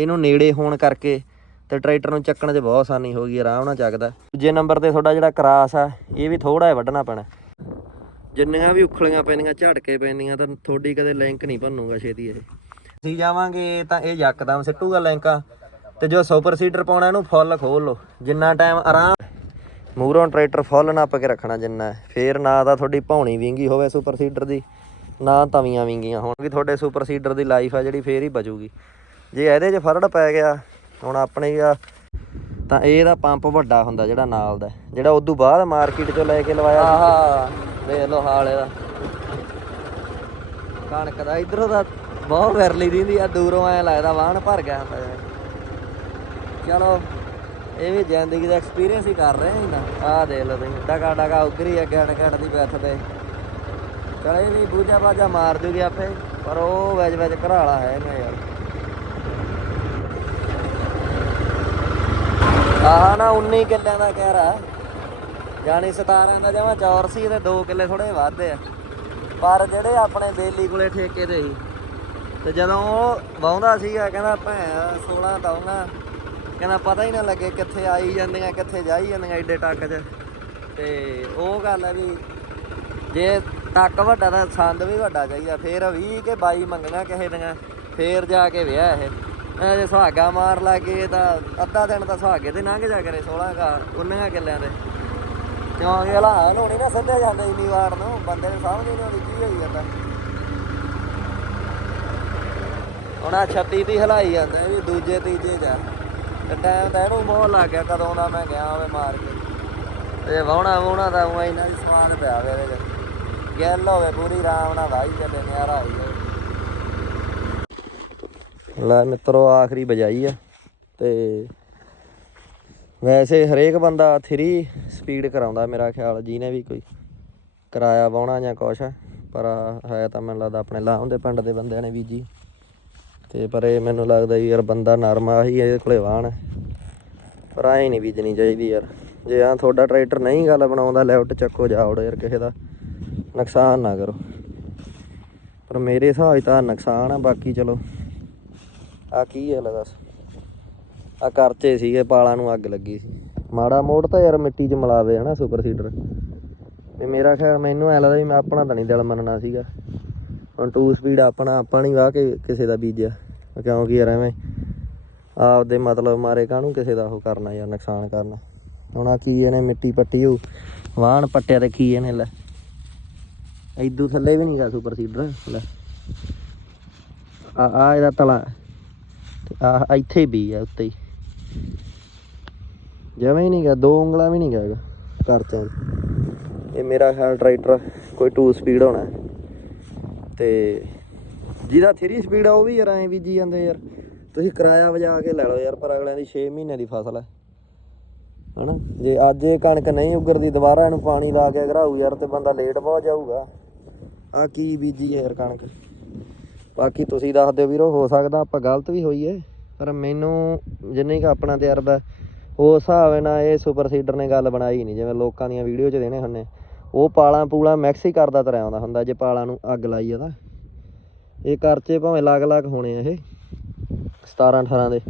ਇਹਨੂੰ ਨੇੜੇ ਹੋਣ ਕਰਕੇ ਤੇ ਟਰੈਕਟਰ ਨੂੰ ਚੱਕਣ 'ਚ ਬਹੁਤ ਆਸਾਨੀ ਹੋ ਗਈ, ਆਰਾਮ ਨਾਲ ਚੱਕਦਾ। ਦੂਜੇ ਨੰਬਰ ਤੇ ਤੁਹਾਡਾ ਜਿਹੜਾ ਕਰਾਸ ਆ, ਇਹ ਵੀ ਥੋੜਾ ਜਿਹਾ ਵੱਢਣਾ ਪੈਣਾ। ਜਿੰਨੀਆਂ ਵੀ ਉਖਲੀਆਂ ਪੈਂਦੀਆਂ ਝਟਕੇ ਪੈਂਦੀਆਂ ਤਾਂ ਤੁਹਾਡੀ ਕਦੇ ਲਿੰਕ ਨਹੀਂ ਭੰਨੂਗਾ ਛੇਤੀ ਇਹ। ਅਸੀਂ ਜਾਵਾਂਗੇ ਤਾਂ ਇਹ ਯਕਦਮ ਸਿੱਟੂਗਾ ਲਿੰਕਾਂ ਤੇ ਜੋ ਸੁਪਰ ਸੀਡਰ ਪਾਉਣਾ, ਇਹਨੂੰ ਫੁੱਲ ਖੋਲ ਲਓ। ਜਿੰਨਾ ਟਾਈਮ ਆਰਾਮ ਮੂਹਰੋਂ ਟਰੈਕਟਰ ਫੁੱਲ ਨੱਪ ਕੇ ਰੱਖਣਾ ਜਿੰਨਾ ਹੈ। ਫੇਰ ਨਾ ਤਾਂ ਤੁਹਾਡੀ ਭੌਣੀ ਵਿੰਗੀ ਹੋਵੇ ਸੁਪਰ ਸੀਡਰ ਦੀ, ਨਾ ਤਵੀਆਂ ਵਿੰਗੀਆਂ ਹੋਣ। ਵੀ ਤੁਹਾਡੇ ਸੁਪਰ ਸੀਡਰ ਦੀ ਲਾਈਫ ਆ ਜਿਹੜੀ, ਫੇਰ ਹੀ ਬਚੂਗੀ। ਜੇ ਇਹਦੇ 'ਚ ਫਰੜ ਪੈ ਗਿਆ, ਹੁਣ ਆਪਣੇ ਆ। ਤਾਂ ਇਹਦਾ ਪੰਪ ਵੱਡਾ ਹੁੰਦਾ ਜਿਹੜਾ ਨਾਲ ਦਾ, ਜਿਹੜਾ ਉਦੋਂ ਬਾਅਦ ਮਾਰਕੀਟ 'ਚੋਂ ਲੈ ਕੇ ਲਵਾਇਆ। ਆਹ ਵੇਖ ਲਓ ਹਾਲ ਇਹਦਾ। ਕਣਕ ਦਾ ਇਧਰੋਂ ਦਾ ਬਹੁਤ ਵਿਰਲੀ ਦਿੰਦੀ ਆ, ਦੂਰੋਂ ਐ ਲੱਗਦਾ ਵਾਹਣ ਭਰ ਗਿਆ ਹੁੰਦਾ ਚਲੋ, ਇਹ ਵੀ ਜ਼ਿੰਦਗੀ ਦਾ ਐਕਸਪੀਰੀਅੰਸ ਹੀ ਕਰ ਰਹੇ ਹਾਂ ਨਾ ਆਹ ਦੇਖ ਲਓ ਤੁਸੀਂ ਡਗਾ ਡਗਾ ਉਗਰੀ ਅੱਗੇ ਅਣਘੜ ਦੀ ਬੈਠ ਤੇ। ਚਲ, ਇਹ ਵੀ ਬੂਝਾ ਬਾਜਾ ਮਾਰ ਜੂਗੀ ਆਪੇ, ਪਰ ਉਹ ਵੈਜ ਵੈਜ ਘਰਾਲਾ ਹੈ ਨਾ ਯਾਰ। ਆਹ ਨਾ 19 ਕਿੱਲਿਆਂ ਦਾ ਕਹਿ ਰਾ ਜਾਣੀ 17 ਦਾ ਜਮਾ ਚੌਰ ਸੀ ਤੇ 2 ਕਿੱਲੇ ਥੋੜੇ ਵੱਧ ਆ। ਪਰ ਜਿਹੜੇ ਆਪਣੇ ਬੇਲੀ ਕੋਲੇ ਠੇਕੇ ਤੇ ਸੀ, ਤੇ ਜਦੋਂ ਉਹ ਵਾਉਂਦਾ ਸੀਗਾ, ਕਹਿੰਦਾ, ਭੈਣ 16 ਦਊਂਗਾ ਕਹਿੰਦਾ, ਪਤਾ ਹੀ ਨਾ ਲੱਗੇ ਕਿੱਥੇ ਆਈ ਜਾਂਦੀਆਂ, ਕਿੱਥੇ ਜਾਈ ਜਾਂਦੀਆਂ ਐਡੇ ਟੱਕ 'ਚ। ਤੇ ਉਹ ਗੱਲ ਹੈ ਵੀ ਜੇ ਟੱਕ ਵੱਡਾ ਤਾਂ ਸੰਦ ਵੀ ਵੱਡਾ ਚਾਹੀਦਾ। ਫੇਰ 20 ਕੇ 22 ਮੰਗਣਾ ਕਿਸੇ ਦੀਆਂ, ਫੇਰ ਜਾ ਕੇ ਵਿਆਹ ਇਹ। ਐ ਜੇ ਸੁਹਾਗਾ ਮਾਰ ਲੱਗੇ ਤਾਂ ਅੱਧਾ ਦਿਨ ਤਾਂ ਸੁਹਾਗੇ ਤੇ ਲੰਘ ਜਾ ਕਰੇ 16 ਕਾ, ਉਨੀਆਂ ਕਿੱਲਿਆਂ ਦੇ। ਕਿਉਂਕਿ ਹਲਾਨ ਹੋਣੀ ਨਾ ਸਿੱਧੇ ਜਾਂਦੇ ਇੰਨੀ ਵਾਰ ਨੂੰ, ਬੰਦੇ ਨੂੰ ਸਮਝ ਨਹੀਂ ਆਉਂਦੀ ਕੀ ਹੋਈ ਜਾਂਦਾ। ਹੁਣ ਆ 36 ਦੀ ਹਲਾਈ ਜਾਂਦਾ ਵੀ ਦੂਜੇ ਤੀਜੇ ਜਾ ਤੇ ਟਾਈਮ ਤਾਂ ਇਹਨੂੰ ਬਹੁਤ ਲੱਗ ਗਿਆ ਕਦੋਂ ਦਾ ਮੈਂ ਗਿਆ ਹੋਵੇ ਮਾਰ ਕੇ। ਤੇ ਵਾਉਣਾ ਵਾਉਣਾ ਦਾ ਉਹ ਇਹਨਾਂ ਦੀ ਸਵਾਦ ਪਿਆ ਵੇ ਇਹਦੇ ਚ। ਗੱਲ ਹੋਵੇ ਪੂਰੀ ਆਰਾਮ ਨਾਲ ਵਾਈ ਚੱਲੇ ਨਿਆਰਾ ਹੋਈ ਲੈ ਮਿੱਤਰੋ, ਆਖਰੀ ਬਜਾਈ ਆ। ਤੇ ਵੈਸੇ ਹਰੇਕ ਬੰਦਾ 3 ਸਪੀਡ ਕਰਾਉਂਦਾ ਮੇਰਾ ਖਿਆਲ, ਜਿਹਨੇ ਵੀ ਕੋਈ ਕਿਰਾਇਆ ਵਾਉਣਾ ਜਾਂ ਕੁਛ ਪਰ ਹੈ ਤਾਂ ਮੈਨੂੰ ਲੱਗਦਾ ਆਪਣੇ ਲਾਹੋਂ ਦੇ ਪਿੰਡ ਦੇ ਬੰਦਿਆਂ ਨੇ ਬੀਜੀ ਤੇ ਪਰ ਇਹ ਮੈਨੂੰ ਲੱਗਦਾ ਵੀ ਯਾਰ ਬੰਦਾ ਨਰਮ ਆਹੀ ਇਹਦੇ ਕੋਲੇ ਵਾਹਣ ਹੈ। ਪਰ ਐ ਨਹੀਂ ਬੀਜਣੀ ਚਾਹੀਦੀ ਯਾਰ। ਜੇ ਆ ਤੁਹਾਡਾ ਟਰੈਕਟਰ ਨਹੀਂ ਗੱਲ ਬਣਾਉਂਦਾ, ਲੈਫਟ ਚੱਕੋ ਜਾਓ ਯਾਰ ਕਿਸੇ ਦਾ। ਨੁਕਸਾਨ ਨਾ ਕਰੋ। ਪਰ ਮੇਰੇ ਹਿਸਾਬ 'ਚ ਤਾਂ ਨੁਕਸਾਨ ਆ, ਬਾਕੀ ਚਲੋ। ਆ ਕੀ ਹੈ ਦੱਸ? ਆ ਕਰਚੇ ਸੀਗੇ, ਪਾਲਾਂ ਨੂੰ ਅੱਗ ਲੱਗੀ ਸੀ। ਮਾੜਾ ਮੋੜ ਤਾਂ ਯਾਰ ਮਿੱਟੀ 'ਚ ਮਿਲਾਵੇ ਹਨਾ ਸੁਪਰ ਸੀਡਰ ਵੀ ਮੇਰਾ ਖਿਆਲ, ਮੈਨੂੰ ਐ ਲੱਗਦਾ ਵੀ ਮੈਂ ਆਪਣਾ ਤਾਂ ਨਹੀਂ ਦਿਲ ਮੰਨਣਾ ਸੀਗਾ। ਹੁਣ 2 ਸਪੀਡ ਆਪਣਾ, ਆਪਾਂ ਨਹੀਂ ਵਾਹ ਕੇ ਕਿਸੇ ਦਾ ਬੀਜਿਆ। ਕਿਉਂਕਿ ਯਾਰ ਐਵੇਂ ਆਪਦੇ ਮਤਲਬ ਮਾਰੇ ਕਾਹਨੂੰ ਕਿਸੇ ਦਾ ਉਹ ਕਰਨਾ ਯਾਰ ਨੁਕਸਾਨ ਕਰਨਾ। ਹੁਣ ਆ ਕੀ ਇਹਨੇ ਮਿੱਟੀ ਪੱਟੀ ਹੋ ਵਾਹਣ ਪੱਟਿਆ ਤੇ ਕੀ ਇਹਨੇ ਲੈ? ਐਦੂ ਥੱਲੇ ਵੀ ਨਹੀਂਗਾ ਸੁਪਰ ਸੀਡਰ ਲੈ। ਆ ਆ ਇਹਦਾ ਤਲਾ। ਆਹ ਇੱਥੇ ਵੀ ਆ ਉੱਤੇ ਹੀ। ਜਵੇਂ ਹੀ ਨਹੀਂਗਾ ਦੋ ਉਂਗਲਾਂ ਵੀ ਨਹੀਂ ਗਾ ਘਰ ਚ। ਇਹ ਮੇਰਾ ਖਿਆਲ ਟਰੈਕਟਰ ਕੋਈ 2 ਸਪੀਡ ਹੋਣਾ। ਤੇ ਜਿਹਦਾ 3 ਸਪੀਡ ਆ, ਉਹ ਵੀ ਯਾਰ ਐਂ ਬੀਜੀ ਜਾਂਦੇ ਯਾਰ। ਤੁਸੀਂ ਕਿਰਾਇਆ ਵਜਾ ਕੇ ਲੈ ਲਓ ਯਾਰ, ਪਰ ਅਗਲਿਆਂ ਦੀ 6 ਮਹੀਨੇ ਦੀ ਫਸਲ ਹੈ ਹਨਾ? ਜੇ ਅੱਜ ਇਹ ਕਣਕ ਨਹੀਂ ਉਗਰਦੀ, ਦੁਬਾਰਾ ਇਹਨੂੰ ਪਾਣੀ ਲਾ ਕੇ ਘਰਾਊ ਯਾਰ ਤੇ ਬੰਦਾ ਲੇਟ ਬਹੁਤ ਜਾਊਗਾ। ਆ ਕੀ ਬੀਜੀ ਹੈ ਯਾਰ ਕਣਕ? ਬਾਕੀ ਤੁਸੀਂ ਦੱਸ ਦਿਓ ਵੀਰੋ ਹੋ ਸਕਦਾ ਆਪਾਂ ਗਲਤ ਵੀ ਹੋਈਏ ਪਰ ਮੈਨੂੰ ਜਿੰਨੀ ਕੁ ਆਪਣਾ ਤਜਰਬਾ ਹੈ, ਉਸ ਹਿਸਾਬ ਨਾਲ ਇਹ ਸੁਪਰ ਸੀਡਰ ਨੇ ਗੱਲ ਬਣਾਈ ਨਹੀਂ ਜਿਵੇਂ ਲੋਕਾਂ ਦੀਆਂ ਵੀਡੀਓ 'ਚ ਦੇਣੇ ਹੁੰਨੇ ਉਹ ਪਾਲਾਂ ਪੂਲਾ ਮਿਕਸ ਹੀ ਕਰਦਾ ਤੁਰਿਆ ਆਉਂਦਾ ਹੁੰਦਾ ਜੇ ਪਾਲਾਂ ਨੂੰ ਅੱਗ ਲਾਈ ਉਹਦਾ ਇਹ ਕਰਚੇ ਭਾਵੇਂ ਲੱਗ ਲੱਗ ਹੋਣੇ ਆ ਇਹ 17 18 ਦੇ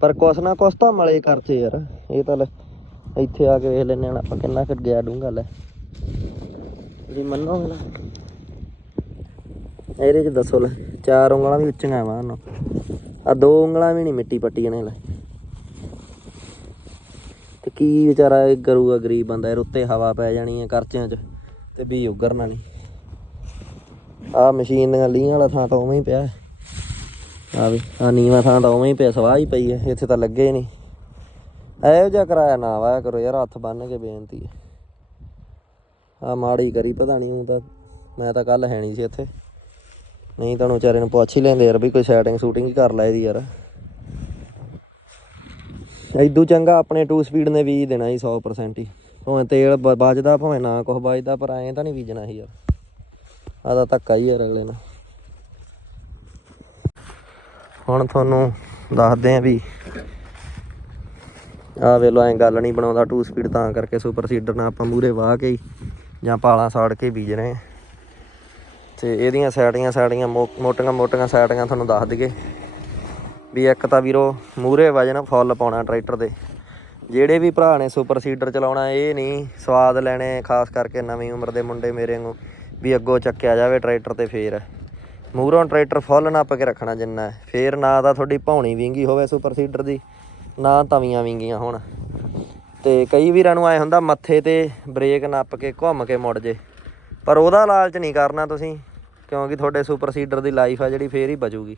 ਪਰ ਕੁਛ ਨਾ ਕੁਛ ਤਾਂ ਮਲੇ ਕਰਚੇ ਯਾਰ ਇਹ ਤਾਂ ਇੱਥੇ ਆ ਕੇ ਵੇਖ ਲੈਨੇ ਹੁਣ ਆਪਾਂ ਕਿੰਨਾ ਕੁ ਗਿਆ ਡੂੰਗਾ ਲੈ। ਜੀ ਮੰਨੋਗੇ ਨਾ? ਇਹਦੇ ਚ ਦੱਸੋ ਲੈ, ਚਾਰ ਉਂਗਲਾਂ ਵੀ ਉੱਚੀਆਂ ਵਾ ਉਹਨੂੰ ਆ ਦੋ ਉਂਗਲਾਂ ਵੀ ਨਹੀਂ ਮਿੱਟੀ ਪੱਟੀ ਨੇ ਲੈ। ਤੇ ਕੀ ਵਿਚਾਰਾ ਇਹ ਕਰੂਗਾ ਗਰੀਬ ਬੰਦਾ ਯਾਰ ਉੱਤੇ ਹਵਾ ਪੈ ਜਾਣੀ ਹੈ ਕਰਚਿਆਂ 'ਚ, ਤੇ ਵੀ ਉਗਰਨਾ ਨਹੀਂ ਆ ਮਸ਼ੀਨ ਦੀਆਂ ਲੀਹਾਂ ਵਾਲਾ ਥਾਂ ਤਾਂ ਉਵੇਂ ਹੀ ਪਿਆ ਆ ਵੀ ਆ ਨੀਵਾਂ ਥਾਂ ਤਾਂ ਉਵੇਂ ਹੀ ਪਿਆ, ਸਵਾਹ ਹੀ ਪਈ ਹੈ, ਇੱਥੇ ਤਾਂ ਲੱਗੇ ਹੀ ਨਹੀਂ ਇਹੋ ਜਿਹਾ ਕਰਾਇਆ ਨਾ ਵਾਇਆ ਕਰੋ ਯਾਰ, ਹੱਥ ਬੰਨ ਕੇ ਬੇਨਤੀ ਹੈ। ਆ ਮਾੜੀ ਕਰੀ, ਪਤਾ ਨਹੀਂ ਉਹ ਤਾਂ, ਮੈਂ ਤਾਂ ਕੱਲ ਹੈ ਨਹੀਂ ਸੀ ਇੱਥੇ। ਨਹੀਂ ਤੁਹਾਨੂੰ ਵਿਚਾਰੇ ਨੂੰ ਪੁੱਛ ਹੀ ਲੈਂਦੇ ਯਾਰ ਵੀ ਕੋਈ ਸੈਟਿੰਗ ਸ਼ੂਟਿੰਗ ਹੀ ਕਰ ਲੈ ਇਹਦੀ ਯਾਰ। ਐਦੂ ਚੰਗਾ ਆਪਣੇ 2 ਸਪੀਡ ਨੇ ਵੀ ਦੇਣਾ ਸੀ 100% ਹੀ। ਭਾਵੇਂ ਤੇਲ ਬ- ਭਾਵੇਂ ਨਾ ਕੁਛ ਬਚਦਾ ਪਰ ਐਂ ਤਾਂ ਨਹੀਂ ਬੀਜਣਾ ਸੀ ਯਾਰ। ਆ ਤਾਂ ਧੱਕਾ ਹੀ ਯਾਰ ਅਗਲੇ ਨਾਲ। ਹੁਣ ਤੁਹਾਨੂੰ ਦੱਸਦੇ ਆ ਵੀ ਆ ਵੇਲੋ ਐਂ ਗੱਲ ਨਹੀਂ ਬਣਾਉਂਦਾ 2 ਸਪੀਡ ਤਾਂ ਕਰਕੇ ਸੁਪਰ ਸੀਡਰ ਨਾਲ ਆਪਾਂ ਮੂਰੇ ਵਾਹ ਕੇ ਹੀ ਜਾਂ ਪਾਲਾਂ ਸਾੜ ਕੇ ਬੀਜ ਰਹੇ ਹਾਂ ਤੇ ਇਹਦੀਆਂ ਸਾਈਡੀਆਂ ਸਾਈਡੀਆਂ ਮੋਟੀਆਂ ਮੋਟੀਆਂ ਸਾਈਡੀਆਂ ਤੁਹਾਨੂੰ ਦੱਸ ਦਈਏ। ਵੀ ਇੱਕ ਤਾਂ ਵੀਰੋ ਮੂਰੇ ਵਜਨ ਫੁੱਲ ਪਾਉਣਾ ਟਰੈਕਟਰ ਦੇ ਜਿਹੜੇ ਵੀ ਭਰਾ ਨੇ ਸੁਪਰ ਸੀਡਰ ਚਲਾਉਣਾ, ਇਹ ਨਹੀਂ ਸਵਾਦ ਲੈਣੇ, ਖਾਸ ਕਰਕੇ ਨਵੀਂ ਉਮਰ ਦੇ ਮੁੰਡੇ ਮੇਰੇ ਵਾਂਗੂ, ਵੀ ਅੱਗੋਂ ਚੱਕਿਆ ਜਾਵੇ ਟਰੈਕਟਰ ਤੇ ਫੇਰ। ਮੂਹਰੋਂ ਟਰੈਕਟਰ ਫੁੱਲ ਨੱਪ ਕੇ ਰੱਖਣਾ ਜਿੰਨਾ ਹੈ। ਫੇਰ ਨਾ ਤਾਂ ਤੁਹਾਡੀ ਭੌਣੀ ਵਿੰਗੀ ਹੋਵੇ ਸੁਪਰ ਸੀਡਰ ਦੀ, ਨਾ ਤਵੀਆਂ ਵਿੰਗੀਆਂ ਹੋਣ। ਤੇ ਕਈ ਵੀਰਾਂ ਨੂੰ ਆਏ ਹੁੰਦਾ, ਮੱਥੇ ਤੇ ਬ੍ਰੇਕ ਨੱਪ ਕੇ ਘੁੰਮ ਕੇ ਮੁੜ ਜੇ। ਪਰ ਉਹਦਾ ਲਾਲਚ ਨਹੀਂ ਕਰਨਾ ਤੁਸੀਂ। ਕਿਉਂਕਿ ਤੁਹਾਡੇ ਸੁਪਰ ਸੀਡਰ ਦੀ ਲਾਈਫ ਆ ਜਿਹੜੀ ਫੇਰ ਹੀ ਬਚੂਗੀ।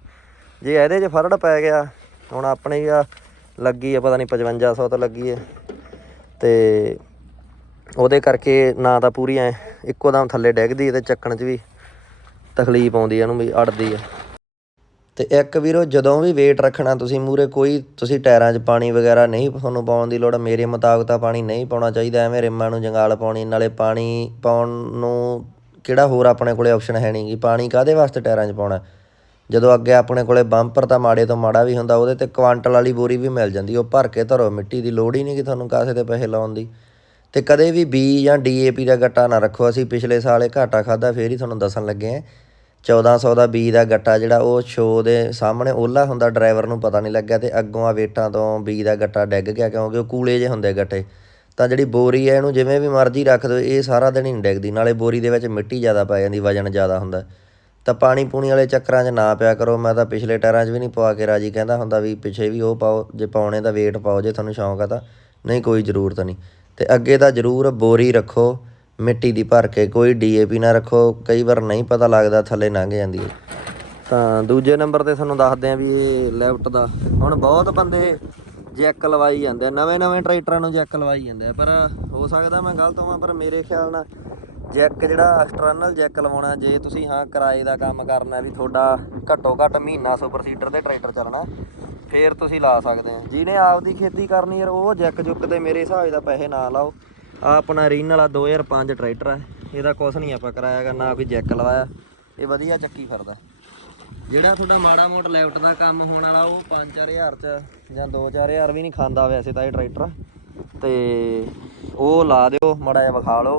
ਜੇ ਇਹਦੇ 'ਚ ਫਰੜ ਪੈ ਗਿਆ, ਹੁਣ ਆਪਣੇ ਆ, ਲੱਗੀ ਆ, ਪਤਾ ਨਹੀਂ 5500 ਤਾਂ ਲੱਗੀ ਹੈ ਤੇ ਉਹਦੇ ਕਰਕੇ ਨਾ ਤਾਂ ਪੂਰੀ ਐ, ਇੱਕੋ ਦਮ ਥੱਲੇ ਡਿੱਗਦੀ ਤੇ ਚੱਕਣ 'ਚ ਵੀ ਤਕਲੀਫ ਆਉਂਦੀ ਇਹਨੂੰ ਵੀ, ਅੜਦੀ ਆ। ਤੇ ਇੱਕ ਵੀਰੋ, ਜਦੋਂ ਵੀ weight ਰੱਖਣਾ ਤੁਸੀਂ ਮੂਰੇ ਕੋਈ ਤੁਸੀਂ ਟਾਇਰਾਂ 'ਚ ਪਾਣੀ ਵਗੈਰਾ ਨਹੀਂ ਤੁਹਾਨੂੰ ਪਾਉਣ ਦੀ ਲੋੜ, ਮੇਰੇ ਮੁਤਾਬਕ ਤਾਂ ਪਾਣੀ ਨਹੀਂ ਪਾਉਣਾ ਚਾਹੀਦਾ, ਐਵੇਂ ਰਿੰਮਾਂ ਨੂੰ ਜੰਗਾਲ ਪਾਉਣੀ, ਨਾਲੇ ਪਾਣੀ ਪਾਉਣ ਨੂੰ ਕਿਹੜਾ ਹੋਰ ਆਪਣੇ ਕੋਲੇ ਆਪਸ਼ਨ ਹੈ ਨਹੀਂ ਗੀ? ਪਾਣੀ ਕਾਦੇ ਵਾਸਤੇ ਟਾਇਰਾਂ 'ਚ ਪਾਉਣਾ? ਜਦੋਂ ਅੱਗੇ ਆਪਣੇ ਕੋਲੇ ਬੰਪਰ ਤਾਂ ਮਾੜੇ ਤੋਂ ਮਾੜਾ ਵੀ ਹੁੰਦਾ, ਉਹਦੇ ਤੇ ਕੁਆਂਟਲ ਵਾਲੀ ਬੋਰੀ ਵੀ ਮਿਲ ਜਾਂਦੀ, ਉਹ ਭਰ ਕੇ ਧਰੋ, ਮਿੱਟੀ ਦੀ ਲੋੜ ਹੀ ਨਹੀਂ ਕਿ ਤੁਹਾਨੂੰ ਕਾਸੇ ਤੇ ਪੈਸੇ ਲਾਉਣ ਦੀ। ਤੇ ਕਦੇ ਵੀ ਬੀ ਜਾਂ ਡੀਏਪੀ ਦਾ ਗੱਟਾ ਨਾ ਰੱਖੋ, ਅਸੀਂ ਪਿਛਲੇ ਸਾਲ ਇਹ ਘਾਟਾ ਖਾਦਾ ਫੇਰ ਹੀ ਤੁਹਾਨੂੰ ਦੱਸਣ ਲੱਗੇ ਆ 1400 ਦਾ ਬੀ ਦਾ ਗੱਟਾ ਜਿਹੜਾ, ਉਹ ਸ਼ੋ ਦੇ ਸਾਹਮਣੇ ਓਲਾ ਹੁੰਦਾ, ਡਰਾਈਵਰ ਨੂੰ ਪਤਾ ਨਹੀਂ ਲੱਗਿਆ ਤੇ ਅੱਗੋਂ ਆ ਵੇਟਾਂ ਤੋਂ ਬੀ ਦਾ ਗੱਟਾ ਡਿੱਗ ਗਿਆ, ਕਿਉਂਕਿ ਉਹ ਕੂਲੇ ਜੇ ਹੁੰਦੇ ਗੱਟੇ। ਤਾਂ ਜਿਹੜੀ ਬੋਰੀ ਹੈ ਇਹਨੂੰ ਜਿਵੇਂ ਵੀ ਮਰਜ਼ੀ ਰੱਖ ਦਿਓ, ਇਹ ਸਾਰਾ ਦਿਨ ਹੀ ਨਹੀਂ ਡਿੱਗਦੀ, ਨਾਲੇ ਬੋਰੀ ਦੇ ਵਿੱਚ ਮਿੱਟੀ ਜ਼ਿਆਦਾ ਪੈ ਜਾਂਦੀ, ਵਜਨ ਜ਼ਿਆਦਾ ਹੁੰਦਾ। ਤਾਂ ਪਾਣੀ ਪੂਣੀ ਵਾਲੇ ਚੱਕਰਾਂ 'ਚ ਨਾ ਪਿਆ ਕਰੋ, ਮੈਂ ਤਾਂ ਪਿਛਲੇ ਟਾਇਰਾਂ 'ਚ ਵੀ ਨਹੀਂ ਪਵਾ ਕੇ ਰਾਜੀ ਕਹਿੰਦਾ ਹੁੰਦਾ ਵੀ ਪਿੱਛੇ ਵੀ ਉਹ ਪਾਓ, ਜੇ ਪਾਉਣੇ ਤਾਂ ਵੇਟ ਪਾਓ, ਜੇ ਤੁਹਾਨੂੰ ਸ਼ੌਂਕ ਆ ਤਾਂ। ਨਹੀਂ, ਕੋਈ ਜ਼ਰੂਰਤ ਨਹੀਂ। ਤੇ ਅੱਗੇ ਤਾਂ ਜ਼ਰੂਰ ਬੋਰੀ ਰੱਖੋ, ਮਿੱਟੀ ਦੀ ਭਰ ਕੇ, ਕੋਈ ਡੀਏਪੀ ਨਾ ਰੱਖੋ, ਕਈ ਵਾਰ ਨਹੀਂ ਪਤਾ ਲੱਗਦਾ ਥੱਲੇ ਲੰਘ ਜਾਂਦੀ ਹੈ। ਤਾਂ ਦੂਜੇ ਨੰਬਰ ਤੇ ਤੁਹਾਨੂੰ ਦੱਸਦੇ ਆ ਵੀ ਇਹ ਲੈਫਟ ਦਾ, ਹੁਣ ਬਹੁਤ ਬੰਦੇ ਜੈਕ ਲਵਾਈ ਜਾਂਦੇ ਆ। ਨਵੇਂ ਨਵੇਂ ਟਰੈਕਟਰਾਂ ਨੂੰ ਜੈਕ ਲਵਾਈ ਜਾਂਦੇ ਆ। ਪਰ ਹੋ ਸਕਦਾ ਮੈਂ ਗਲਤ ਹੋਵਾਂ, ਪਰ ਮੇਰੇ ਖਿਆਲ ਨਾਲ ਜੈਕ ਜਿਹੜਾ ਐਕਸਟਰਨਲ ਜੈਕ ਲਵਾਉਣਾ, ਜੇ ਤੁਸੀਂ ਹਾਂ ਕਿਰਾਏ ਦਾ ਕੰਮ ਕਰਨਾ ਵੀ ਤੁਹਾਡਾ ਘੱਟੋ ਘੱਟ ਮਹੀਨਾ ਸੁਪਰ ਸੀਡਰ ਤੇ ਟਰੈਕਟਰ ਚੱਲਣਾ, ਫੇਰ ਤੁਸੀਂ ਲਾ ਸਕਦੇ ਆ। ਜਿਹਨੇ ਆਪਦੀ ਖੇਤੀ ਕਰਨੀ ਯਾਰ ਉਹ ਜੈਕ ਜੁੱਕ ਤੇ ਮੇਰੇ ਹਿਸਾਬ ਦਾ ਪੈਸੇ ਨਾ ਲਾਓ। ਆਹ ਆਪਣਾ ਰੀਨ ਵਾਲਾ 2005 ਟਰੈਕਟਰ ਹੈ ਇਹਦਾ ਕੁਛ ਨਹੀਂ ਆਪਾਂ ਕਰਾਇਆਗਾ ਨਾ ਕੋਈ ਜੈਕ ਲਵਾਇਆ। ਇਹ ਵਧੀਆ ਚੱਕੀ ਫਿਰਦਾ। ਜਿਹੜਾ ਤੁਹਾਡਾ ਮਾੜਾ ਮੋਟ ਲੈਫਟ ਦਾ ਕੰਮ ਹੋਣ ਵਾਲਾ ਉਹ 5-4000 ਚ ਜਾਂ 2-4000 ਵੀ ਨਹੀਂ ਖਾਂਦਾ ਵੈਸੇ ਤਾਂ ਇਹ ਟਰੈਕਟਰ। ਤੇ ਉਹ ਲਾ ਦਿਓ, ਮਾੜਾ ਜਿਹਾ ਵਿਖਾ ਲਓ।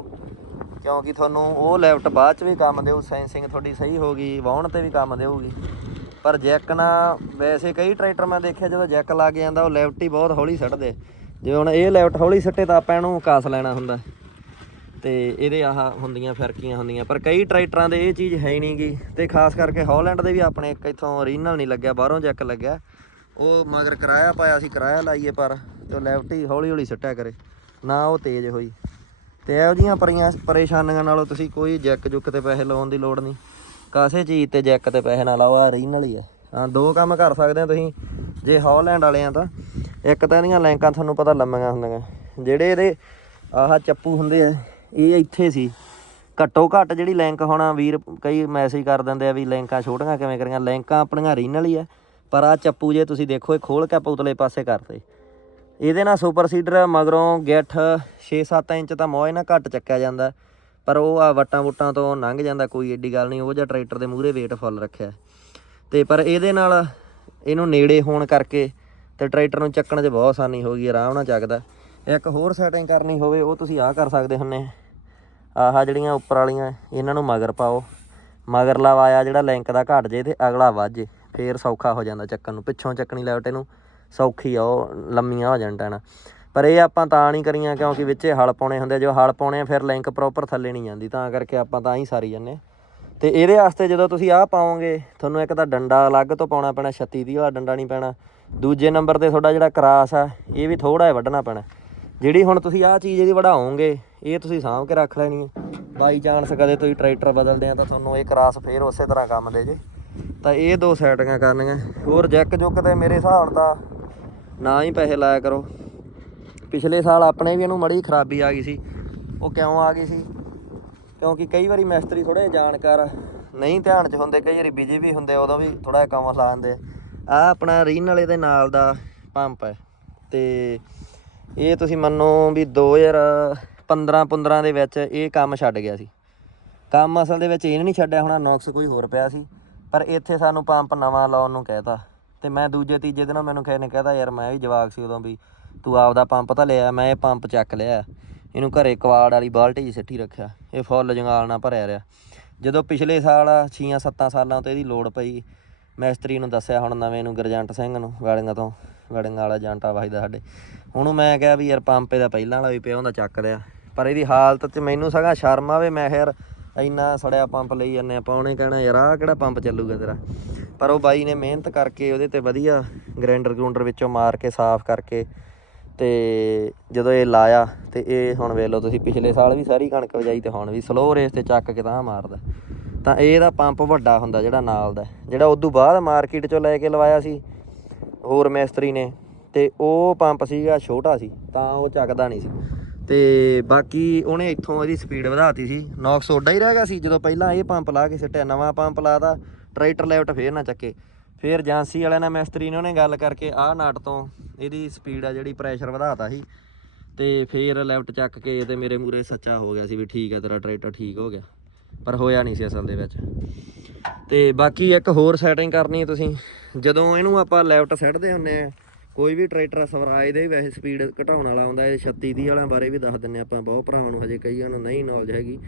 ਕਿਉਂਕਿ ਤੁਹਾਨੂੰ ਉਹ ਲੈਫਟ ਬਾਅਦ ਚ ਵੀ ਕੰਮ ਦੇਊ ਸੈਂਸਿੰਗ ਤੁਹਾਡੀ ਸਹੀ ਹੋ ਗਈ, ਵਾਹਣ ਤੇ ਵੀ ਕੰਮ ਦੇਊਗੀ। ਪਰ ਜੈਕ ਨਾ ਵੈਸੇ ਕਈ ਟਰੈਕਟਰ ਮੈਂ ਦੇਖਿਆ, ਜਦੋਂ ਜੈਕ ਲੱਗ ਜਾਂਦਾ, ਉਹ ਲੈਫਟ ਹੀ ਬਹੁਤ ਹੌਲੀ ਸੱਟਦੇ। ਜੇ ਹੁਣ ਇਹ ਲੈਫਟ ਹੌਲੀ ਸੱਟੇ ਤਾਂ ਆਪਾਂ ਇਹਨੂੰ ਕਾਸ ਲੈਣਾ ਹੁੰਦਾ। ਤੇ ਇਹਦੇ ਆਹ ਹੁੰਦੀਆਂ, ਫਿਰਕੀਆਂ ਹੁੰਦੀਆਂ। ਪਰ ਕਈ ਟਰੈਕਟਰਾਂ ਦੇ ਇਹ ਚੀਜ਼ ਹੈ ਹੀ ਨਹੀਂਗੀ ਤੇ ਖਾਸ ਕਰਕੇ ਹਾਲੈਂਡ ਦੇ ਵੀ ਆਪਣੇ ਇੱਕ ਇੱਥੋਂ ਓਰੀਜਨਲ ਨਹੀਂ ਲੱਗਿਆ, ਬਾਹਰੋਂ ਜੈਕ ਲੱਗਿਆ। ਉਹ ਮਗਰ ਕਿਰਾਇਆ ਪਾਇਆ ਸੀ, ਕਿਰਾਇਆ ਲਾਈਏ ਪਰ ਤੇ ਉਹ ਲੈਫਟ ਹੀ ਹੌਲੀ ਹੌਲੀ ਸੱਟਿਆ ਕਰੇ। ਨਾ ਉਹ ਤੇਜ਼ ਹੋਈ। ਤੇ ਇਹੋ ਜਿਹੀਆਂ ਪਰੀਆਂ, ਪਰੇਸ਼ਾਨੀਆਂ ਨਾਲੋਂ ਤੁਸੀਂ ਕੋਈ ਜੈਕ ਜੁੱਕ ਤੇ ਪੈਸੇ ਲਾਉਣ ਦੀ ਲੋੜ ਨਹੀਂ ਕਾਸੇ ਚੀਜ਼ ਤੇ ਜੈਕ ਤੇ ਪੈਸੇ ਨਾ ਲਾਓ ਆ ਓਰੀਜਨਲ ਹੀ ਆ। ਹਾਂ, ਦੋ ਕੰਮ ਕਰ ਸਕਦੇ ਆ ਤੁਸੀਂ, ਜੇ ਹਾਲੈਂਡ ਵਾਲੇ ਆ ਤਾਂ। ਇੱਕ ਤਾਂ ਇਹਦੀਆਂ ਲੈਂਕਾਂ ਤੁਹਾਨੂੰ ਪਤਾ ਲੰਮੀਆਂ ਹੁੰਦੀਆਂ। ਜਿਹੜੇ ਇਹਦੇ ਆਹ ਚੱਪੂ ਹੁੰਦੇ ਆ ਇਹ ਇੱਥੇ ਸੀ। ਘੱਟੋ ਘੱਟ ਜਿਹੜੀ ਲਿੰਕ ਹੋਣਾ ਵੀਰ ਕਈ ਮੈਸੇਜ ਕਰ ਦਿੰਦੇ ਆ ਵੀ ਲਿੰਕਾਂ ਛੋਟੀਆਂ ਕਿਵੇਂ ਕਰੀਆਂ, ਲਿੰਕਾਂ ਆਪਣੀਆਂ ਰੀਨਲ ਹੀ ਆ, ਪਰ ਆ ਚੱਪੂ ਜੇ ਤੁਸੀਂ ਦੇਖੋ, ਇਹ ਖੋਲ ਕੇ ਆਪਾਂ ਉਤਲੇ ਪਾਸੇ ਕਰਤੇ ਇਹਦੇ ਨਾਲ ਸੁਪਰ ਸੀਡਰ ਮਗਰੋਂ ਗਿੱਠ 6-7 ਇੰਚ ਤਾਂ ਮੋਏ ਨਾਲ ਘੱਟ ਚੱਕਿਆ ਜਾਂਦਾ, ਪਰ ਉਹ ਆ ਵਟਾਂ ਵੁੱਟਾਂ ਤੋਂ ਲੰਘ ਜਾਂਦਾ, ਕੋਈ ਏਡੀ ਗੱਲ ਨਹੀਂ, ਉਹ ਜਿਹਾ ਟਰੈਕਟਰ ਦੇ ਮੂਹਰੇ weight ਫੁੱਲ ਰੱਖਿਆ। ਤੇ ਪਰ ਇਹਦੇ ਨਾਲ ਇਹਨੂੰ ਨੇੜੇ ਹੋਣ ਕਰਕੇ ਤੇ ਟਰੈਕਟਰ ਨੂੰ ਚੱਕਣ 'ਚ ਬਹੁਤ ਆਸਾਨੀ ਹੋ ਗਈ, ਆਰਾਮ ਨਾਲ ਚੱਕਦਾ। ਇੱਕ ਹੋਰ ਸੈਟਿੰਗ ਕਰਨੀ ਹੋਵੇ, ਉਹ ਤੁਸੀਂ ਆਹ ਕਰ ਸਕਦੇ ਹੁੰਨੇ। ਆਹ ਜਿਹੜੀਆਂ ਉੱਪਰ ਵਾਲੀਆਂ ਇਹਨਾਂ ਨੂੰ ਮਗਰ ਪਾਓ। ਮਗਰ ਲਵਾਇਆ ਜਿਹੜਾ ਲਿੰਕ ਦਾ ਘਟ ਜੇ ਤੇ ਅਗਲਾ ਵੱਧ ਜੇ। ਫੇਰ ਸੌਖਾ ਹੋ ਜਾਂਦਾ ਚੱਕਣ ਨੂੰ। ਪਿੱਛੋਂ ਚੱਕਣੀ ਲੈਵਟ ਇਹਨੂੰ ਸੌਖੀ ਆ ਉਹ ਲੰਮੀਆਂ ਹੋ ਜਾਣ ਟੈਣਾ ਪਰ ਇਹ ਆਪਾਂ ਤਾਂ ਨਹੀਂ ਕਰੀਆਂ ਕਿਉਂਕਿ ਵਿੱਚੇ ਹਲ ਪਾਉਣੇ ਹੁੰਦੇ ਜੋ ਹਲ ਪਾਉਣੇ ਆ, ਫਿਰ ਲਿੰਕ ਪ੍ਰੋਪਰ ਥੱਲੇ ਨਹੀਂ ਜਾਂਦੀ। ਤਾਂ ਕਰਕੇ ਆਪਾਂ ਤਾਂ ਹੀ ਸਾਰੀ ਜਾਂਦੇ ਤੇ ਇਹਦੇ ਵਾਸਤੇ ਜਦੋਂ ਤੁਸੀਂ ਆਹ ਪਾਓਗੇ ਤੁਹਾਨੂੰ ਇੱਕ ਤਾਂ ਡੰਡਾ ਅਲੱਗ ਤੋਂ ਪਾਉਣਾ ਪੈਣਾ 36 ਦੀ ਵਾਲਾ ਡੰਡਾ ਨਹੀਂ ਪੈਣਾ। ਦੂਜੇ ਨੰਬਰ ਤੇ ਤੁਹਾਡਾ ਜਿਹੜਾ ਕਰਾਸ ਆ ਇਹ ਵੀ ਥੋੜਾ ਜਿਹਾ ਵੱਢਣਾ ਪੈਣਾ। ਜਿਹੜੀ ਹੁਣ ਤੁਸੀਂ ਆਹ ਚੀਜ਼ ਇਹਦੀ ਵਢਾਓਗੇ, ਇਹ ਤੁਸੀਂ ਸਾਂਭ ਕੇ ਰੱਖ ਲੈਣੀ ਹੈ। ਬਾਈ ਚਾਂਸ ਕਦੇ ਤੁਸੀਂ ਟਰੈਕਟਰ ਬਦਲਦੇ ਆ ਤਾਂ ਤੁਹਾਨੂੰ ਇਹ ਕਰਾਸ ਫੇਰ ਉਸੇ ਤਰ੍ਹਾਂ ਕੰਮ ਦੇ ਜੇ। ਤਾਂ ਇਹ ਦੋ ਸੈਟਿੰਗਾਂ ਕਰਨੀਆਂ। ਹੋਰ ਜੈਕ ਜੁੱਕ ਤੇ ਮੇਰੇ ਹਿਸਾਬ ਦਾ ਨਾ ਹੀ ਪੈਸੇ ਲਾਇਆ ਕਰੋ। ਪਿਛਲੇ ਸਾਲ ਆਪਣੇ ਵੀ ਇਹਨੂੰ ਮੜੀ ਖਰਾਬੀ ਆ ਗਈ ਸੀ। ਉਹ ਕਿਉਂ ਆ ਗਈ ਸੀ? ਕਿਉਂਕਿ ਕਈ ਵਾਰੀ ਮਿਸਤਰੀ ਥੋੜੇ ਜਾਣਕਾਰ ਨਹੀਂ ਧਿਆਨ 'ਚ ਹੁੰਦੇ, ਕਈ ਵਾਰੀ ਬਿਜ਼ੀ ਵੀ ਹੁੰਦੇ, ਉਦੋਂ ਵੀ ਥੋੜਾ ਕੰਮ ਲਾ ਦਿੰਦੇ। ਆ ਆਪਣਾ ਰੀਨ ਵਾਲੇ ਦੇ ਨਾਲ ਦਾ ਪੰਪ ਹੈ। ਤੇ ਇਹ ਤੁਸੀਂ ਮੰਨੋ ਵੀ 2015 15 ਦੇ ਵਿੱਚ ਇਹ ਕੰਮ ਛੱਡ ਗਿਆ ਸੀ। ਕੰਮ ਅਸਲ ਦੇ ਵਿੱਚ ਇਹ ਨਹੀਂ ਛੱਡਿਆ ਹੋਣਾ, ਨੌਕਸ ਕੋਈ ਹੋਰ ਪਿਆ ਸੀ। ਪਰ ਇੱਥੇ ਸਾਨੂੰ ਪੰਪ ਨਵਾਂ ਲਾਉਣ ਨੂੰ ਕਹਿਤਾ। ਤੇ ਮੈਂ ਦੂਜੇ, ਤੀਜੇ ਦਿਨ ਮੈਨੂੰ ਕਿਸੇ ਨੇ ਕਹਿਤਾ, ਯਾਰ ਮੈਂ ਵੀ ਜਵਾਕ ਸੀ ਉਦੋਂ ਵੀ, ਤੂੰ ਆਪਦਾ ਪੰਪ ਤਾਂ ਲਿਆ, ਮੈਂ ਇਹ ਪੰਪ ਚੱਕ ਲਿਆ। ਇਹਨੂੰ ਘਰੇ ਕਵਾੜ ਵਾਲੀ ਬਾਲਟੀ 'ਚ ਸਿੱਟੀ ਰੱਖਿਆ। ਇਹ ਫੁੱਲ ਜੰਗਾਲ ਨਾਲ ਭਰਿਆ ਰਿਹਾ। ਜਦੋਂ ਪਿਛਲੇ ਸਾਲ 6-7 ਸਾਲਾਂ ਤੋਂ ਇਹਦੀ ਲੋੜ ਪਈ, ਮੈਸਤਰੀ ਨੂੰ ਦੱਸਿਆ ਹੁਣ ਨਵੇਂ ਨੂੰ, ਗੁਰਜੰਟ ਸਿੰਘ ਨੂੰ ਵਾਲੀਆਂ ਤੋਂ। ਵਾਲੀਆਂ ਵਾਲਾ ਜੰਟਾ ਵਜਦਾ ਸਾਡੇ। ਉਹਨੂੰ ਮੈਂ ਕਿਹਾ ਵੀ ਯਾਰ ਪੰਪ ਇਹਦਾ ਪਹਿਲਾਂ ਵਾਲਾ ਵੀ ਪਿਆ ਹੁੰਦਾ ਚੱਕ ਲਿਆ। ਪਰ ਇਹਦੀ ਹਾਲਤ 'ਚ ਮੈਨੂੰ ਸਗਾ ਸ਼ਰਮ ਆਵੇ, ਮੈਂ ਕਿਹਾ ਯਾਰ ਇੰਨਾ ਸੜਿਆ ਪੰਪ ਲਈ ਜਾਂਦੇ ਆਪਾਂ, ਉਹਨੇ ਕਹਿਣਾ ਯਾਰ ਆਹ ਕਿਹੜਾ ਪੰਪ ਚੱਲੂਗਾ ਤੇਰਾ। ਪਰ ਉਹ ਬਾਈ ਨੇ ਮਿਹਨਤ ਕਰਕੇ ਉਹਦੇ ਤੇ ਵਧੀਆ ਗ੍ਰੈਂਡਰ ਗਰੂੰਡਰ ਵਿੱਚੋਂ ਮਾਰ ਕੇ ਸਾਫ਼ ਕਰਕੇ ਤੇ ਜਦੋਂ ਇਹ ਲਾਇਆ ਤੇ ਇਹ ਹੁਣ ਵੇਖ ਲਓ ਤੁਸੀਂ, ਪਿਛਲੇ ਸਾਲ ਵੀ ਸਾਰੀ ਕਣਕ ਵਜਾਈ ਤੇ ਹੁਣ ਵੀ ਸਲੋ ਰੇਸ ਤੇ ਚੱਕ ਕੇ ਤਾਂ ਮਾਰਦਾ। ਤਾਂ ਇਹਦਾ ਪੰਪ ਵੱਡਾ ਹੁੰਦਾ ਜਿਹੜਾ ਨਾਲ ਦਾ, ਜਿਹੜਾ ਉਦੋਂ ਬਾਅਦ ਮਾਰਕੀਟ ਚੋਂ ਲੈ ਕੇ ਲਵਾਇਆ ਸੀ। ਹੋਰ ਮਿਸਤਰੀ ਨੇ ਤੇ ਉਹ ਪੰਪ ਸੀਗਾ ਛੋਟਾ ਸੀ, ਤਾਂ ਉਹ ਚੱਕਦਾ ਨਹੀਂ ਸੀ। ਤੇ ਬਾਕੀ ਉਹਨੇ ਇੱਥੋਂ ਇਹਦੀ ਸਪੀਡ ਵਧਾਤੀ ਸੀ। ਨੌਕਸ ਓਡਾ ਹੀ ਰਹਿ ਗਿਆ ਸੀ, ਜਦੋਂ ਪਹਿਲਾਂ ਇਹ ਪੰਪ ਲਾ ਕੇ ਸਿੱਟਿਆ, ਨਵਾਂ ਪੰਪ ਲਾਦਾ ਟਰੈਕਟਰ ਲੈਫਟ ਫੇਰ ਨਾ ਚੱਕੇ। ਫੇਰ ਏਜੰਸੀ ਵਾਲਿਆਂ ਨਾਲ ਮਿਸਤਰੀ ਨੇ ਉਹਨੇ ਗੱਲ ਕਰਕੇ ਆਹ ਨਾਟ ਤੋਂ ਇਹਦੀ ਸਪੀਡ ਆ ਜਿਹੜੀ ਪ੍ਰੈਸ਼ਰ ਵਧਾਤਾ ਸੀ, ਤੇ ਫੇਰ ਲੈਫਟ ਚੱਕ ਕੇ ਤੇ ਮੇਰੇ ਮੂਰੇ ਸੱਚਾ ਹੋ ਗਿਆ ਸੀ ਵੀ ਠੀਕ ਹੈ ਤੇਰਾ ਟਰੈਕਟਰ ਠੀਕ ਹੋ ਗਿਆ। ਪਰ ਹੋਇਆ ਨਹੀਂ ਸੀ ਅਸਲ ਦੇ ਵਿੱਚ। ਤੇ ਬਾਕੀ ਇੱਕ ਹੋਰ ਸੈਟਿੰਗ ਕਰਨੀ ਹੈ ਤੁਸੀਂ। ਜਦੋਂ ਇਹਨੂੰ ਆਪਾਂ ਲੈਫਟ ਸਿੱਟਦੇ ਹੁੰਨੇ ਆ, ਕੋਈ ਵੀ ਟਰੈਕਟਰ ਸਵਰਾਜ ਦੇ ਵੈਸੇ ਸਪੀਡ ਘਟਾਉਣ ਵਾਲਾ ਹੁੰਦਾ, ਇਹ 36 30 ਵਾਲਿਆਂ ਬਾਰੇ ਵੀ ਦੱਸ ਦਿੰਨੇ ਆਪਾਂ, ਬਹੁਤ ਭਰਾਵਾਂ ਨੂੰ ਹਜੇ ਕਈਆਂ ਨੂੰ ਨਹੀਂ ਨੌਲੇਜ ਹੈਗੀ।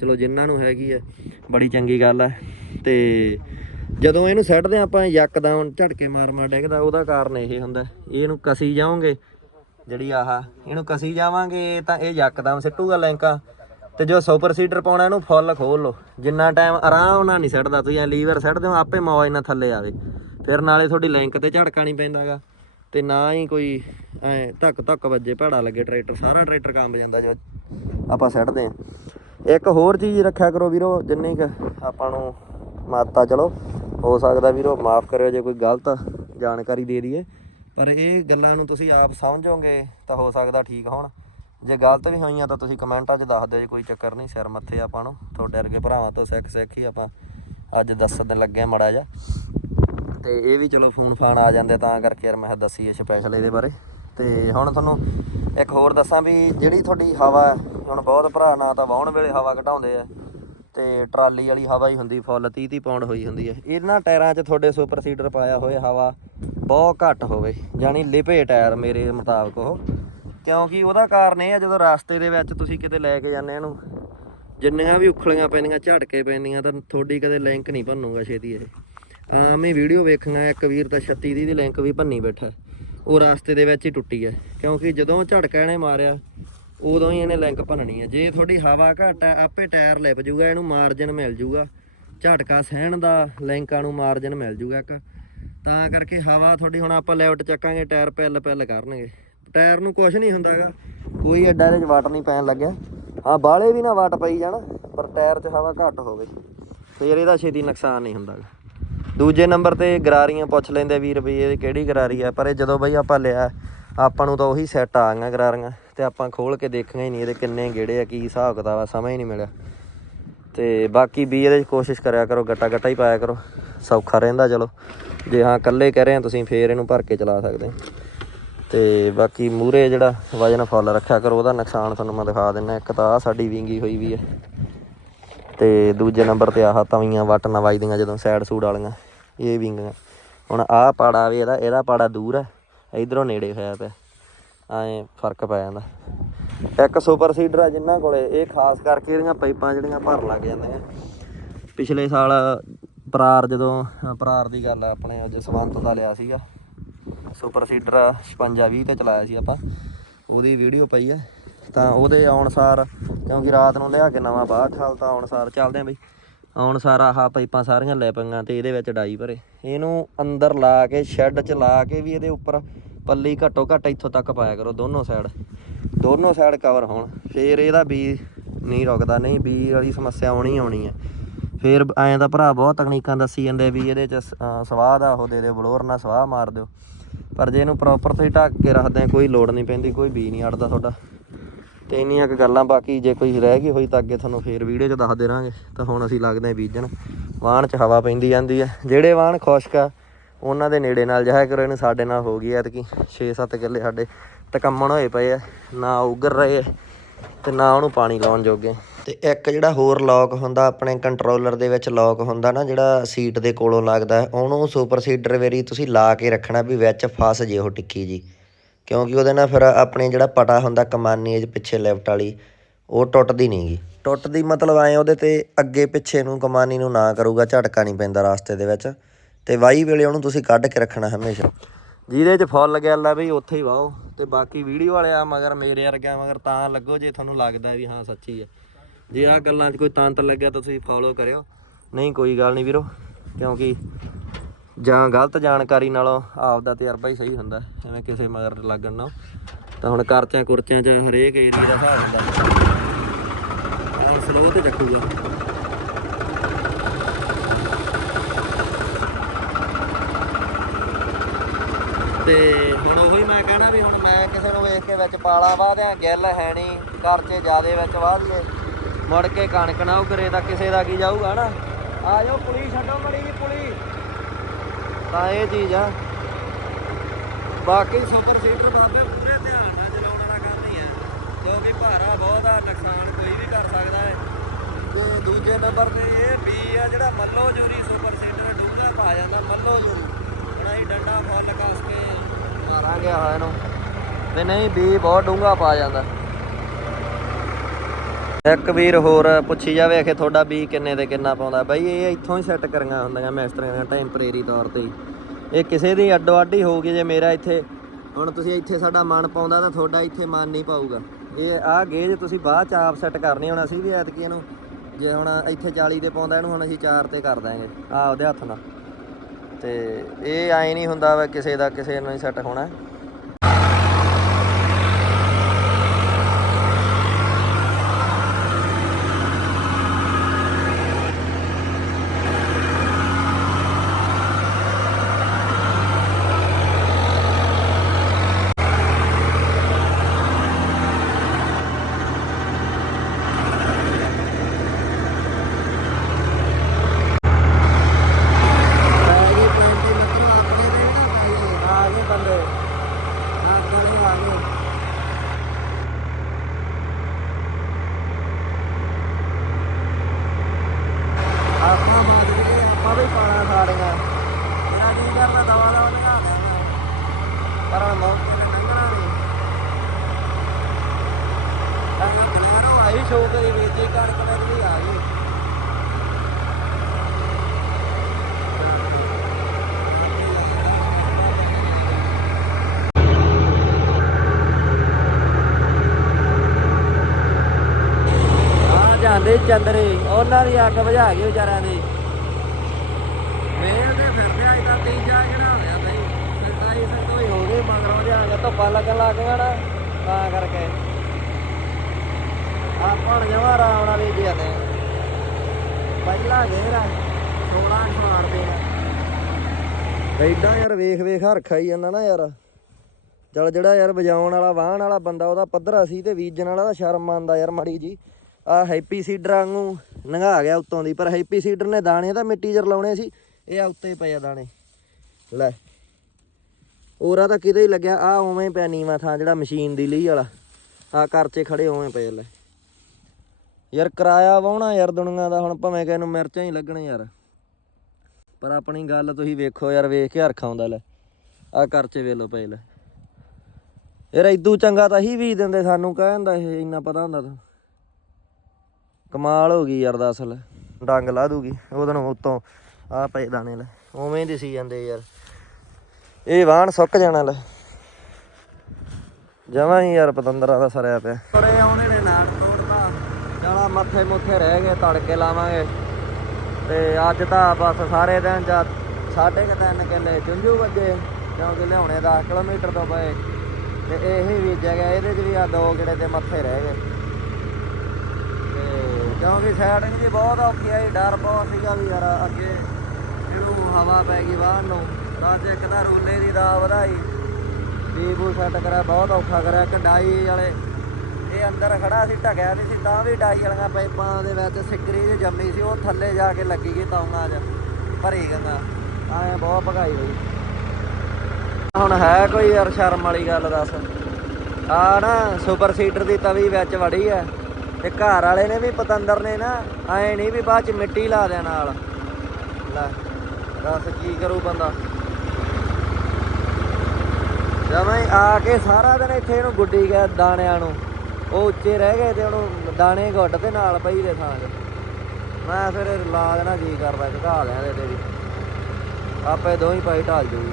ਚਲੋ ਜਿਨ੍ਹਾਂ ਨੂੰ ਹੈਗੀ ਹੈ ਬੜੀ ਚੰਗੀ ਗੱਲ ਹੈ ਤੇ ਜਦੋਂ ਇਹਨੂੰ ਸਿੱਟਦੇ ਆਪਾਂ ਯਕਦਮ ਝਟਕੇ ਮਾਰ ਮਾਰ ਡਿੱਗਦਾ, ਉਹਦਾ ਕਾਰਨ ਇਹ ਹੁੰਦਾ, ਇਹਨੂੰ ਕਸੀ ਜਾਓਗੇ, ਜਿਹੜੀ ਆਹ, ਇਹਨੂੰ ਕਸੀ ਜਾਵਾਂਗੇ, ਤਾਂ ਇਹ ਯਕਦਮ ਸਿੱਟੂਗਾ ਲੈਂਕਾਂ। ਤੇ ਜੋ ਸੁਪਰ ਸੀਡਰ ਪਾਉਣਾ, ਇਹਨੂੰ ਫੁੱਲ ਖੋਲ ਲਓ। ਜਿੰਨਾ ਟਾਈਮ ਆਰਾਮ ਨਾਲ ਨਹੀਂ ਸਿੱਟਦਾ ਤੁਸੀਂ ਐ ਲੀਵਰ ਸਿੱਟਦੇ ਦਿਓ, ਆਪੇ ਮੌਜ ਨਾਲ ਥੱਲੇ ਆਵੇ। ਫਿਰ ਨਾਲੇ ਤੁਹਾਡੀ ਲਿੰਕ ਤੇ ਝਟਕਾ ਨਹੀਂ ਪੈਂਦਾਗਾ। ਤੇ ਨਾ ਹੀ ਕੋਈ ਐ ਧੱਕ ਧੱਕ ਵੱਜੇ, ਭੈੜਾ ਲੱਗੇ ਟਰੈਕਟਰ ਸਾਰਾ ਟਰੈਕਟਰ ਕੰਬ ਜਾਂਦਾ ਜੋ ਆਪਾਂ ਸਿੱਟਦੇ ਆ। ਇੱਕ ਹੋਰ ਚੀਜ਼ ਰੱਖਿਆ ਕਰੋ ਵੀਰੋ, ਜਿੰਨੀ ਕੁ ਆਪਾਂ ਨੂੰ ਮਾਤਾ ਚਲੋ, ਹੋ ਸਕਦਾ ਵੀਰੋ, ਮਾਫ ਕਰਿਓ ਜੇ ਕੋਈ ਗਲਤ ਜਾਣਕਾਰੀ ਦੇ ਦਈਏ। ਪਰ ਇਹ ਗੱਲਾਂ ਨੂੰ ਤੁਸੀਂ ਆਪ ਸਮਝੋਗੇ, ਤਾਂ ਹੋ ਸਕਦਾ ਠੀਕ ਹੋਣ। ਜੇ ਗਲਤ ਵੀ ਹੋਈਆਂ ਤਾਂ ਤੁਸੀਂ ਕਮੈਂਟਾਂ 'ਚ ਦੱਸ ਦਿਓ ਜੀ, ਕੋਈ ਚੱਕਰ ਨਹੀਂ, ਸਿਰ ਮੱਥੇ ਆਪਾਂ ਨੂੰ, ਤੁਹਾਡੇ ਵਰਗੇ ਭਰਾਵਾਂ ਤੋਂ ਸਿੱਖ ਸਿੱਖ ਹੀ ਆਪਾਂ ਅੱਜ ਦੱਸਣ ਲੱਗੇ ਆ ਮੜਾ ਜਾ ਤੇ ਇਹ ਵੀ ਚਲੋ ਫੋਨ ਫਾਨ ਆ ਜਾਂਦੇ ਤਾਂ ਕਰਕੇ ਯਾਰ ਮੈਂ ਕਿਹਾ ਦੱਸੀਏ ਸਪੈਸ਼ਲ ਇਹਦੇ ਬਾਰੇ। ਤੇ ਹੁਣ ਤੁਹਾਨੂੰ ਇੱਕ ਹੋਰ ਦੱਸਾਂ ਵੀ ਜਿਹੜੀ ਤੁਹਾਡੀ ਹਵਾ ਹੁਣ ਬਹੁਤ ਭਰਾ ਨਾ ਤਾਂ ਵਾਹੁਣ ਵੇਲੇ ਹਵਾ ਘਟਾਉਂਦੇ ਆ, ਤੇ ਟਰਾਲੀ ਵਾਲੀ ਹਵਾ ਹੀ ਹੁੰਦੀ, ਫੁੱਲ 30 30 ਪਾਉਂਡ ਹੋਈ ਹੁੰਦੀ ਹੈ ਇਹਨਾਂ ਟਾਇਰਾਂ 'ਚ ਤੁਹਾਡੇ ਸੁਪਰ ਸੀਡਰ ਪਾਇਆ ਹੋਏ ਹਵਾ ਬਹੁਤ ਘੱਟ ਹੋਵੇ, ਯਾਨੀ ਲਿਪੇ ਟਾਇਰ ਮੇਰੇ ਮੁਤਾਬਕ ਉਹ। ਕਿਉਂਕਿ ਉਹਦਾ ਕਾਰਨ ਇਹ ਆ, ਜਦੋਂ ਰਸਤੇ ਦੇ ਵਿੱਚ ਤੁਸੀਂ ਕਿਤੇ ਲੈ ਕੇ ਜਾਂਦੇ ਇਹਨੂੰ, ਜਿੰਨੀਆਂ ਵੀ ਉਖਲੀਆਂ ਪੈਂਦੀਆਂ, ਝਟਕੇ ਪੈਂਦੀਆਂ, ਤਾਂ ਤੁਹਾਡੀ ਕਦੇ ਲਿੰਕ ਨਹੀਂ ਭੰਨੂਗਾ ਛੇਤੀ ਇਹ। ਆਮ ਹੀ ਵੀਡੀਓ ਵੇਖਣਾ, ਇੱਕ ਵੀਰ ਤਾਂ 36 ਦੀ ਦੀ ਲਿੰਕ ਵੀ ਭੰਨੀ ਬੈਠਾ। ਉਹ ਰਸਤੇ ਦੇ ਵਿੱਚ ਹੀ ਟੁੱਟੀ ਹੈ ਕਿਉਂਕਿ ਜਦੋਂ ਝਟਕਾ ਇਹਨੇ ਮਾਰਿਆ, ਉਦੋਂ ਹੀ ਇਹਨੇ ਲਿੰਕ ਭੰਨਣੀ ਹੈ ਜੇ ਤੁਹਾਡੀ ਹਵਾ ਘੱਟ ਹੈ ਆਪੇ ਟਾਇਰ ਲਿਪ ਜੂਗਾ, ਇਹਨੂੰ ਮਾਰਜਨ ਮਿਲ ਜੂਗਾ। ਝਟਕਾ ਸਹਿਣ ਦਾ ਲਿੰਕਾਂ ਨੂੰ ਮਾਰਜਨ ਮਿਲ ਜੂਗਾ ਇੱਕ। ਤਾਂ ਕਰਕੇ ਹਵਾ ਤੁਹਾਡੀ, ਹੁਣ ਆਪਾਂ ਲੈਵਟ ਚੱਕਾਂਗੇ ਟਾਇਰ ਪੈਲ ਪੈਲ ਕਰਨਗੇ। ਟਾਇਰ ਨੂੰ ਕੁਝ ਨਹੀਂ ਹੁੰਦਾਗਾ। ਕੋਈ ਐਡਾ ਇਹਦੇ 'ਚ ਵਾਟ ਨਹੀਂ ਪੈਣ ਲੱਗਿਆ। ਹਾਂ ਬਾਲੇ ਵੀ ਨਾ ਵਾਟ ਪਈ ਜਾਣ, ਪਰ ਟਾਇਰ 'ਚ ਹਵਾ ਘੱਟ ਹੋਵੇ। ਫੇਰ ਇਹਦਾ ਛੇਤੀ ਨੁਕਸਾਨ ਨਹੀਂ ਹੁੰਦਾਗਾ। ਦੂਜੇ ਨੰਬਰ ਤੇ ਗਰਾਰੀਆਂ ਪੁੱਛ ਲੈਂਦੇ ਵੀਰ ਬਈ ਇਹ ਕਿਹੜੀ ਗਰਾਰੀ ਆ, ਪਰ ਇਹ ਜਦੋਂ ਬਈ ਆਪਾਂ ਲਿਆ, ਆਪਾਂ ਨੂੰ ਤਾਂ ਉਹੀ ਸੈੱਟ ਆ ਗਈਆਂ ਗਰਾਰੀਆਂ, ਤੇ ਆਪਾਂ ਖੋਲ ਕੇ ਦੇਖੀਆਂ ਹੀ ਨਹੀਂ ਇਹਦੇ ਕਿੰਨੇ ਗੇੜੇ ਆ, ਕੀ ਹਿਸਾਬ ਕਿਤਾਬ ਆ, ਸਮਝ ਹੀ ਨਹੀਂ ਮਿਲਿਆ। ਤੇ ਬਾਕੀ ਵੀ ਇਹਦੇ 'ਚ ਕੋਸ਼ਿਸ਼ ਕਰਿਆ ਕਰੋ ਗੱਟਾ ਗੱਟਾ ਹੀ ਪਾਇਆ ਕਰੋ, ਸੌਖਾ ਰਹਿੰਦਾ ਚਲੋ। ਜੇ ਹਾਂ ਇਕੱਲੇ ਕਹਿ ਰਹੇ ਆ, ਤੁਸੀਂ ਫੇਰ ਇਹਨੂੰ ਭਰ ਕੇ ਚਲਾ ਸਕਦੇ ਤੇ ਬਾਕੀ ਮੂਰੇ ਜਿਹੜਾ ਵਜਨ ਫੁੱਲ ਰੱਖਿਆ ਕਰੋ, ਉਹਦਾ ਨੁਕਸਾਨ ਤੁਹਾਨੂੰ ਮੈਂ ਦਿਖਾ ਦਿੰਦਾ। ਇੱਕ ਤਾਂ ਆਹ ਸਾਡੀ ਵਿੰਗੀ ਹੋਈ ਵੀ ਹੈ। ਤੇ ਦੂਜੇ ਨੰਬਰ ਤੇ ਆਹ ਤਵੀਆਂ, ਵੱਟ ਨਾ ਜਦੋਂ ਸਾਈਡ ਸੂਡ ਵਾਲੀਆਂ, ਇਹ ਵਿੰਗੀਆਂ। ਹੁਣ ਆਹ ਪਾੜਾ ਵੀ ਇਹਦਾ ਇਹਦਾ ਪਾੜਾ ਦੂਰ ਹੈ, ਇਧਰੋਂ ਨੇੜੇ ਹੋਇਆ ਪਿਆ। ਐਂ ਫ਼ਰਕ ਪੈ ਜਾਂਦਾ। ਇੱਕ ਸੁਪਰ ਸੀਡਰ ਆ ਜਿੰਨਾ ਕੋਲੇ, ਇਹ ਖਾਸ ਕਰਕੇ ਇਹਦੀਆਂ ਪਾਈਪਾਂ ਜਿਹੜੀਆਂ ਭਰ ਲੱਗ ਜਾਂਦੀਆਂ। ਪਿਛਲੇ ਸਾਲ ਪਰਾਰ ਜਦੋਂ, ਪਰਾਰ ਦੀ ਗੱਲ ਆ, ਆਪਣੇ ਅੱਜ ਦਾ ਲਿਆ ਸੀਗਾ। ਸੁਪਰ ਸੀਡਰ 56 20 ਤੇ ਚਲਾਇਆ ਸੀ ਆਪਾਂ। ਉਹਦੀ ਵੀਡੀਓ ਪਈ ਆ। ਤਾਂ ਉਹਦੇ ਆਉਣ ਕਿਉਂਕਿ ਰਾਤ ਨੂੰ ਲਿਆ ਕੇ ਨਵਾਂ ਬਾਹਰ ਠਾਲ ਤਾਂ ਆਉਣ ਚੱਲਦੇ ਆ ਬਈ। ਆਉਣ ਸਾਰ ਆਹ ਪਾਈਪਾਂ ਸਾਰੀਆਂ ਲੈ ਪਈਆਂ ਤੇ ਇਹਦੇ ਵਿੱਚ ਡਾਈ ਭਰੇ। ਇਹਨੂੰ ਅੰਦਰ ਲਾ ਕੇ, ਸ਼ੈੱਡ 'ਚ ਲਾ ਕੇ ਵੀ ਇਹਦੇ ਉੱਪਰ ਪੱਲੀ ਘੱਟੋ ਘੱਟ ਇੱਥੋਂ ਤੱਕ ਪਾਇਆ ਕਰੋ, ਦੋਨੋਂ ਸਾਈਡ ਦੋਨੋਂ ਸਾਈਡ ਕਵਰ ਹੋਣ। ਫੇਰ ਇਹਦਾ ਬੀ ਨਹੀਂ ਰੁਕਦਾ, ਨਹੀਂ ਬੀ ਵਾਲੀ ਸਮੱਸਿਆ ਆਉਣੀ ਆਉਣੀ ਹੈ ਫੇਰ ਐਂ ਦਾ ਭਰਾ ਬਹੁਤ ਤਕਨੀਕਾਂ ਦੱਸੀ ਜਾਂਦੇ ਵੀ ਇਹਦੇ ਚ ਸ- ਸਵਾਹ ਦਾ ਉਹ ਦੇ ਦਿਓ, ਬਲੋਰ ਨਾਲ ਸਵਾਹ ਮਾਰ ਦਿਓ। ਪਰ ਜੇ ਇਹਨੂੰ ਪ੍ਰੋਪਰ ਤੁਸੀਂ ਢੱਕ ਕੇ ਰੱਖਦੇ ਆ, ਕੋਈ ਲੋੜ ਨਹੀਂ ਪੈਂਦੀ, ਕੋਈ ਬੀ ਨਹੀਂ ਅੜਦਾ ਤੁਹਾਡਾ। ਤੇ ਇੰਨੀਆਂ ਕੁ ਗੱਲਾਂ ਬਾਕੀ ਜੇ ਕੋਈ ਰਹਿ ਗਈ ਹੋਈ ਤਾਂ ਅੱਗੇ ਤੁਹਾਨੂੰ ਫੇਰ ਵੀਡੀਓ 'ਚ ਦੱਸ ਦੇਵਾਂਗੇ ਤਾਂ ਹੁਣ ਅਸੀਂ ਲੱਗਦੇ ਆ ਬੀਜਣ। ਵਾਹਣ 'ਚ ਹਵਾ ਪੈਂਦੀ ਜਾਂਦੀ ਹੈ ਜਿਹੜੇ ਵਾਹਣ ਖੁਸ਼ਕ ਆ, ਉਹਨਾਂ ਦੇ ਨੇੜੇ ਨਾਲ ਜਾਇਆ ਕਰੋ, ਇਹਨੂੰ ਸਾਡੇ ਨਾਲ ਹੋ ਗਈ ਐਤਕੀ। 6-7 ਕਿੱਲੇ ਸਾਡੇ ਤਕੰਮਣ ਹੋਏ ਪਏ ਆ। ਨਾ ਉਗਰ ਰਹੇ, ਤੇ ਨਾ ਉਹਨੂੰ ਪਾਣੀ ਲਾਉਣ ਜੋਗੇ। ਤੇ ਇੱਕ ਜਿਹੜਾ ਹੋਰ ਲੋਕ ਹੁੰਦਾ, ਆਪਣੇ ਕੰਟਰੋਲਰ ਦੇ ਵਿੱਚ ਲੋਕ ਹੁੰਦਾ ਨਾ, ਜਿਹੜਾ ਸੀਟ ਦੇ ਕੋਲੋਂ ਲੱਗਦਾ, ਉਹਨੂੰ ਸੁਪਰ ਸੀਡਰ ਵੇਰੀ ਤੁਸੀਂ ਲਾ ਕੇ ਰੱਖਣਾ ਵੀ ਵਿੱਚ ਫਸ ਜੇ ਉਹ ਟਿੱਕੀ ਜੀ। ਕਿਉਂਕਿ ਉਹਦੇ ਨਾਲ ਫਿਰ ਆਪਣੇ ਜਿਹੜਾ ਪਟਾ ਹੁੰਦਾ ਕਮਾਨੀ ਇਹ ਪਿੱਛੇ ਲੈਫਟ ਵਾਲੀ, ਉਹ ਟੁੱਟਦੀ ਨਹੀਂਗੀ ਟੁੱਟਦੀ ਮਤਲਬ ਐ ਉਹਦੇ ਤੇ ਅੱਗੇ ਪਿੱਛੇ ਨੂੰ ਕਮਾਨੀ ਨੂੰ ਨਾ ਕਰੂਗਾ, ਝਟਕਾ ਨਹੀਂ ਪੈਂਦਾ ਰਾਸਤੇ ਦੇ ਵਿੱਚ। ਤੇ ਵਾਈ ਵੇਲੇ ਉਹਨੂੰ ਤੁਸੀਂ ਕੱਢ ਕੇ ਰੱਖਣਾ ਹਮੇਸ਼ਾ। ਜਿਹਦੇ 'ਚ ਫੁੱਲ ਗਿਆ ਬਈ, ਉੱਥੇ ਹੀ ਵਾਓ। ਤੇ ਬਾਕੀ ਵੀਡੀਓ ਵਾਲੇ ਆ ਮਗਰ ਮੇਰੇ ਵਰਗਾ ਮਗਰ ਤਾਂ ਲੱਗੋ, ਜੇ ਤੁਹਾਨੂੰ ਲੱਗਦਾ ਵੀ ਹਾਂ ਸੱਚੀ ਹੈ। ਜੇ ਆ ਗੱਲਾਂ 'ਚ ਕੋਈ ਤੰਤ ਲੱਗਿਆ ਤਾਂ ਤੁਸੀਂ ਫੋਲੋ ਕਰਿਓ। ਨਹੀਂ, ਕੋਈ ਗੱਲ ਨਹੀਂ ਵੀਰੋ, ਕਿਉਂਕਿ ਜਾਂ ਗਲਤ ਜਾਣਕਾਰੀ ਨਾਲੋਂ ਆਪ ਦਾ ਤਜਰਬਾ ਹੀ ਸਹੀ ਹੁੰਦਾ, ਐਵੇਂ ਕਿਸੇ ਮਗਰ ਲੱਗਣ ਨਾਲ। ਤਾਂ ਹੁਣ ਕਰਚਿਆਂ ਕੁਰਚਿਆਂ 'ਚ ਹਰੇਕ ਏਰੀਆ ਦਾ ਹਿਸਾਬ ਹੁੰਦਾ। ਸਲੋ ਤੇ ਚੱਕੂਗਾ। ਤੇ ਹੁਣ ਉਹੀ ਮੈਂ ਕਹਿਣਾ ਵੀ ਹੁਣ ਮੈਂ ਕਿਸੇ ਨੂੰ ਵੇਖ ਕੇ ਵਿੱਚ ਪਾਲਾ ਵਾਹ ਦਿਆਂ, ਗਿੱਲ ਹੈ ਨਹੀਂ, ਕਰਚੇ ਜਿਆਦੇ ਵਿੱਚ ਵਾਹ ਦਈਏ ਮੁੜ ਕੇ ਕਣਕ ਨਾ ਉਗਰੇ ਤਾਂ ਕਿਸੇ ਦਾ ਕੀ ਜਾਊਗਾ ਨਾ? ਆ ਜਾਓ, ਪੁਲੀ ਛੱਡੋ ਮੜੀ ਜੀ, ਪੁਲੀ। ਤਾਂ ਇਹ ਚੀਜ਼ ਆ। ਬਾਕੀ ਸੁਪਰ ਸੀਟਰ ਬਾਬੇ ਪੂਰੇ ਧਿਆਨ ਨਾਲ ਚਲਾਉਣ ਵਾਲਾ ਕੰਮ ਹੀ ਹੈ ਕਿਉਂਕਿ ਭਾਰਾ ਬਹੁਤ ਆ, ਨੁਕਸਾਨ ਕੋਈ ਵੀ ਕਰ ਸਕਦਾ ਹੈ। ਤੇ ਦੂਜੇ ਨੰਬਰ ਤੇ ਇਹ ਬੀ ਆ, ਜਿਹੜਾ ਮੱਲੋ ਜੂਰੀ ਸੁਪਰ ਸੀਟਰ ਡੂੰਘਾ ਪਾ ਜਾਂਦਾ, ਮੱਲੋ ਜੂਰੀ। ਹੁਣ ਅਸੀਂ ਡੰਡਾ ਫੁੱਲ ਕੱਸ ਕੇ ਮਾਰਾਂਗੇ ਹਾਂ ਇਹਨੂੰ। ਤੇ ਨਹੀਂ ਬੀ ਬਹੁਤ ਡੂੰਘਾ ਪਾ ਜਾਂਦਾ। ਇੱਕ ਵੀਰ ਹੋਰ ਪੁੱਛੀ ਜਾਵੇ ਕਿ ਤੁਹਾਡਾ ਵੀ ਕਿੰਨੇ 'ਤੇ ਕਿੰਨਾ ਪਾਉਂਦਾ? ਬਾਈ ਇਹ ਇੱਥੋਂ ਹੀ ਸੈੱਟ ਕਰੀਆਂ ਹੁੰਦੀਆਂ ਮਿਸਤਰੀਆਂ ਦੀਆਂ ਟੈਂਪਰੇਰੀ ਤੌਰ ਤੇ ਹੀ। ਇਹ ਕਿਸੇ ਦੀ ਅੱਡੋ ਅੱਡ ਹੀ ਹੋਊਗੀ ਜੇ ਮੇਰਾ ਇੱਥੇ, ਹੁਣ ਤੁਸੀਂ ਇੱਥੇ ਸਾਡਾ ਮਨ ਪਾਉਂਦਾ ਤਾਂ ਤੁਹਾਡਾ ਇੱਥੇ ਮਨ ਨਹੀਂ ਪਾਊਗਾ। ਇਹ ਆਹ ਗੇਜ ਤੁਸੀਂ ਬਾਅਦ ਚ ਆਪ ਸੈੱਟ ਕਰਨੀ, ਹੁਣ ਅਸੀਂ ਵੀ ਐਤਕੀ ਇਹਨੂੰ, ਜੇ ਹੁਣ ਇੱਥੇ 40 ਤੇ ਪਾਉਂਦਾ ਇਹਨੂੰ, ਹੁਣ ਅਸੀਂ 4 ਤੇ ਕਰ ਦਾਂਗੇ ਆ ਉਹਦੇ ਹੱਥ ਨਾਲ। ਤੇ ਇਹ ਐ ਨਹੀਂ ਹੁੰਦਾ ਵਾ ਕਿਸੇ ਦਾ ਕਿਸੇ ਨੂੰ ਹੀ ਸੈੱਟ ਹੋਣਾ ਆ ਗਏ ਪਲਾਂਟੀ ਮਤਲਬ ਆਪਣੇ ਦੇ ਨਾ ਪਾਈਏ ਆ ਗਏ ਬੰਦੇ ਆ ਗਲੇ ਆ ਗਏ ਆਪਾਂ ਮਾਰ ਗਏ ਆਪਾਂ ਵੀ ਪਾਣਾ ਸਾੜੀਆਂ ਮੇਰਾ ਜੀ ਕਰਦਾ ਦਵਾ ਦਾ ਲਗਾ ਦੇਣਾ ਪਰ ਹੁਣ ਮੌਕੇ ਤੇ ਲੰਘਣਾ ਨਹੀਂ ਤਾਂ ਗਲੈਰੋ ਆਈ ਸ਼ੌਕ ਦੀ ਵੇਚੀ ਕਣਕ ਲੱਗਦੀ ਆ ਗਈ ਆ ਜਾਂਦੇ ਚੰਦਰੇ ਉਹਨਾਂ ਦੀ ਅੱਗ ਬੁਝਾ ਗਈ ਵਿਚਾਰਿਆਂ ਦੀ। ਮੇਲ ਦੇ ਫਿਰਦੇ ਅੱਜ ਤਾਂ ਤੀਜਾ ਜਿਹੜਾ ਹੋਇਆ ਬਈ। ਸਤਾਈ ਸਤੋਈ ਹੋ ਗਈ ਮਗਰੋਂ ਜਾ ਕੇ ਧੁੱਪਾਂ ਲੱਗਣ ਲੱਗ ਗਈਆਂ ਨਾ ਤਾਂ ਕਰਕੇ। ਆਪਾਂ ਜਮਾ ਆਰਾਮ ਨਾਲ ਹੀ ਜਾਂਦੇ ਪਹਿਲਾ ਘੇਰਾ 16 ਮਾਰਦੇ ਆ। ਐਡਾ ਯਾਰ ਵੇਖ ਵੇਖ ਹਰਖਾ ਹੀ ਜਾਂਦਾ ਨਾ ਯਾਰ। ਚਲ ਜਿਹੜਾ ਯਾਰ ਵਜਾਉਣ ਵਾਲਾ ਵਾਹਣ ਵਾਲਾ ਬੰਦਾ ਉਹਦਾ ਪੱਧਰਾ ਸੀ ਤੇ ਬੀਜਣ ਵਾਲਾ ਦਾ ਸ਼ਰਮ ਆਂਦਾ ਯਾਰ ਮਾੜੀ ਜੀ ਆ ਹੈਪੀ ਸੀਡਰਾਂ ਨੂੰ ਨੰਗਾ ਗਿਆ ਉੱਤੋਂ ਦੀ, ਪਰ ਹੈਪੀ ਸੀਡਰ ਨੇ ਦਾਣੇ ਤਾਂ ਮਿੱਟੀ 'ਚ ਲਾਉਣੇ ਸੀ, ਇਹ ਆ ਉੱਤੇ ਪਏ ਆ ਦਾਣੇ। ਲੈ ਉਹਰਾ ਤਾਂ ਕਿਤੇ ਹੀ ਲੱਗਿਆ ਆ ਉਵੇਂ ਪਿਆ ਨੀਵਾ ਥਾਂ ਜਿਹੜਾ ਮਸ਼ੀਨ ਦੀ ਲਈ ਵਾਲਾ ਆ ਕਰਚੇ ਖੜੇ ਉਵੇਂ ਪਏ ਲੈ। ਯਾਰ ਕਿਰਾਇਆ ਵਾਉਣਾ ਯਾਰ ਦੁਨੀਆ ਦਾ, ਹੁਣ ਭਾਵੇਂ ਕਿਸੇ ਨੂੰ ਮਿਰਚਾਂ ਹੀ ਲੱਗਣ ਯਾਰ। ਪਰ ਆਪਣੀ ਗੱਲ ਤੁਸੀਂ ਵੇਖੋ ਯਾਰ, ਵੇਖ ਕੇ ਹਰਖਾ ਆਉਂਦਾ ਲੈ। ਆ ਕਰਚੇ ਵੇਲੋ ਪਏ, ਲੈ। ਯਾਰ ਇਦੂ ਚੰਗਾ ਤਾਂ ਹੀ ਵੀ ਦਿੰਦੇ ਸਾਨੂੰ ਕਹਿੰਦਾ ਇਹ, ਇੰਨਾ ਪਤਾ ਹੁੰਦਾ ਤਾਂ। ਕਮਾਲ ਹੋ ਗਈ ਯਾਰ ਦਾ ਅਸਲ। ਡੰਗ ਲਾ ਦੂਗੀ ਉਹਦੋਂ ਉਤੋਂ ਆ ਪਏ ਦਾਣੇ ਲੈ। ਉਵੇਂ ਹੀ ਦਿਸੀ ਜਾਂਦੇ ਯਾਰ। ਇਹ ਵਾਹਣ ਸੁੱਕ ਜਾਣਾ ਲੈ। ਜਮਾਂ ਹੀ ਯਾਰ ਪਤੰਦਰਾਂ ਦਾ ਸਰਿਆ ਪਿਆ। ਬੜੇ ਆਉਣੇ ਨੇ ਨਾਲ ਤੋੜਦਾ ਚਲਾ ਮੱਥੇ ਮੁੱਥੇ ਰਹਿ ਗਏ ਤੜਕੇ ਲਾਵਾਂਗੇ। ਤੇ ਅੱਜ ਤਾਂ ਬਸ ਸਾਰੇ ਦਿਨ ਜਾਂ ਸਾਢੇ ਕੁ ਤਿੰਨ ਕਿੱਲੇ ਚੁੰਝੂ ਵੱਜੇ ਕਿਉਂਕਿ ਲਿਆਉਣੇ 10 ਕਿਲੋਮੀਟਰ ਤੋਂ ਪਏ। ਤੇ ਇਹੀ ਬੀਜਿਆ ਗਿਆ ਇਹਦੇ 'ਚ ਵੀ ਆ ਦੋ ਗਿੜੇ ਤੇ ਮੱਥੇ ਰਹਿ ਗਏ। ਕਿਉਂਕਿ ਸੈਟਿੰਗ ਜੀ ਬਹੁਤ ਔਖੀ ਆਈ ਡਰ ਬਹੁਤ ਸੀਗਾ ਵੀ ਯਾਰ ਅੱਗੇ ਇਹਨੂੰ ਹਵਾ ਪੈ ਗਈ ਬਾਹਰ ਨੂੰ। ਤਾਂ ਇੱਕ ਤਾਂ ਰੂਲੇ ਦੀ ਦਾ ਵਧਾਈ। ਬੀਬੂ ਸੈੱਟ ਕਰਿਆ, ਬਹੁਤ ਔਖਾ ਕਰਿਆ, ਇੱਕ ਡਾਈ ਵਾਲੇ। ਇਹ ਅੰਦਰ ਖੜਾ ਸੀ, ਢਕਿਆ ਨਹੀਂ ਸੀ, ਤਾਂ ਵੀ ਡਾਈ ਵਾਲੀਆਂ ਪਾਈਪਾਂ ਦੇ ਵਿੱਚ ਸਿੱਕਰੀ ਜਿਹੀ ਜੰਮੀ ਸੀ, ਉਹ ਥੱਲੇ ਜਾ ਕੇ ਲੱਗੀ ਗਈ ਤੌਂਗਾ 'ਚ, ਭਰੀ ਗੰਗਾ। ਐਂ ਬਹੁਤ ਭਗਾਈ ਹੋਈ। ਹੁਣ ਹੈ ਕੋਈ ਯਾਰ ਸ਼ਰਮ ਵਾਲੀ ਗੱਲ ਦੱਸ? ਆ ਨਾ ਸੁਪਰ ਸੀਡਰ ਦੀ ਤਵੀ ਵਿੱਚ ਵੜੀ ਐ ਤੇ ਘਰ ਵਾਲੇ ਨੇ ਵੀ, ਪਤੰਦਰ ਨੇ ਨਾ, ਐ ਨਹੀਂ ਵੀ ਬਾਅਦ ਚ ਮਿੱਟੀ ਲਾ ਦੇਣ ਨਾਲ। ਲੈ, ਦੱਸ ਕੀ ਕਰੂ ਬੰਦਾ। ਜਮਾਂ ਆ ਕੇ ਸਾਰਾ ਦਿਨ ਇੱਥੇ ਇਹਨੂੰ ਗੁੱਡੀ ਗਿਆ ਦਾਣਿਆਂ ਨੂੰ। ਉਹ ਉੱਚੇ ਰਹਿ ਗਏ ਤੇ ਉਹਨੂੰ ਦਾਣੇ ਗੁੱਡ ਤੇ ਨਾਲ ਪਈ ਦੇ ਥਾਂ 'ਚ ਮੈਂ ਫਿਰ ਲਾ ਦੇਣਾ ਜੀ ਕਰਦਾ ਘਾ ਲਿਆ ਤੇ ਵੀ। ਆਪੇ ਦੋਵੇਂ ਪਾਈ ਢਾਲ ਜੂਗੀ।